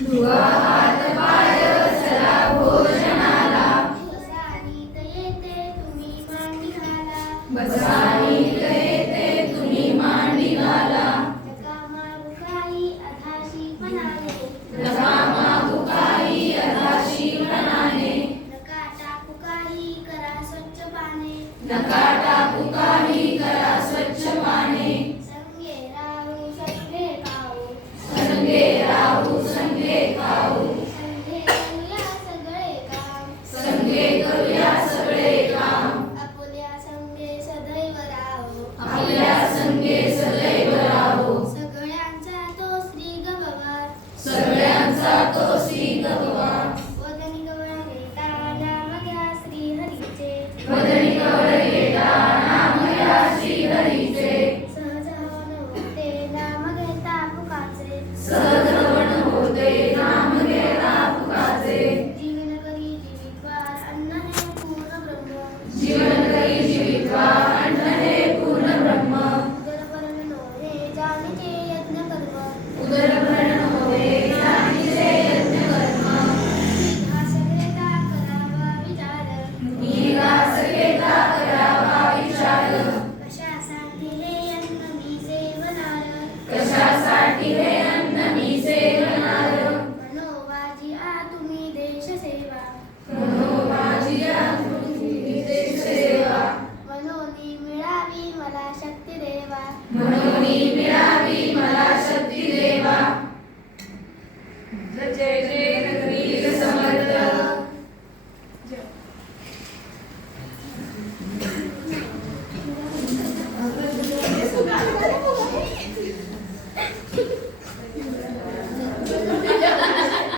धुवा हात पाय चला भोजनाला. बसानीत येते तुम्ही मांडी घाला. बसानीत येते तुम्ही मांडी घाला. नका मागू काही अधाशी पणाने. नका मागू काही अधाशी पणाने. नका टाकू काही करा स्वच्छ पाने. नका टाकू काही करा स्वच्छ पाने. संगे राहू सगळे खाऊ. संगे राहू संगे खाऊ. संगे करूया सगळे काम. संगे करूया सगळे काम. आपुल्या संगे सदैव राहू. आपल्या संगे सदैव राहू. सगळ्यांचा तो श्री गभवा. सगळ्यांचा तो श्री भगवान. वदनी गवळ घेता नाम घ्या श्री हरीचे. वदनी कवळ घेता नाम घ्या श्री हरीचे. सहज हवन होते नाम घेता फुकाचे. सहज हवन होते नाम घेता फुकाचे. जीवन करी जीवितवार अन्न हे पूर्ण ब्रह्म. जीवन करी जीवित्वा अन्न हे पूर्ण ब्रह्म. उदरभरण नोहे जाणीचे यज्ञ कर्म. उदरभरण होते जाणीचे यज्ञ कर्म. घास घेता करावा विचार. मी घास घेता करावा विचार. कशासाठी हे अन्न मी जेवणार. कशासाठी हे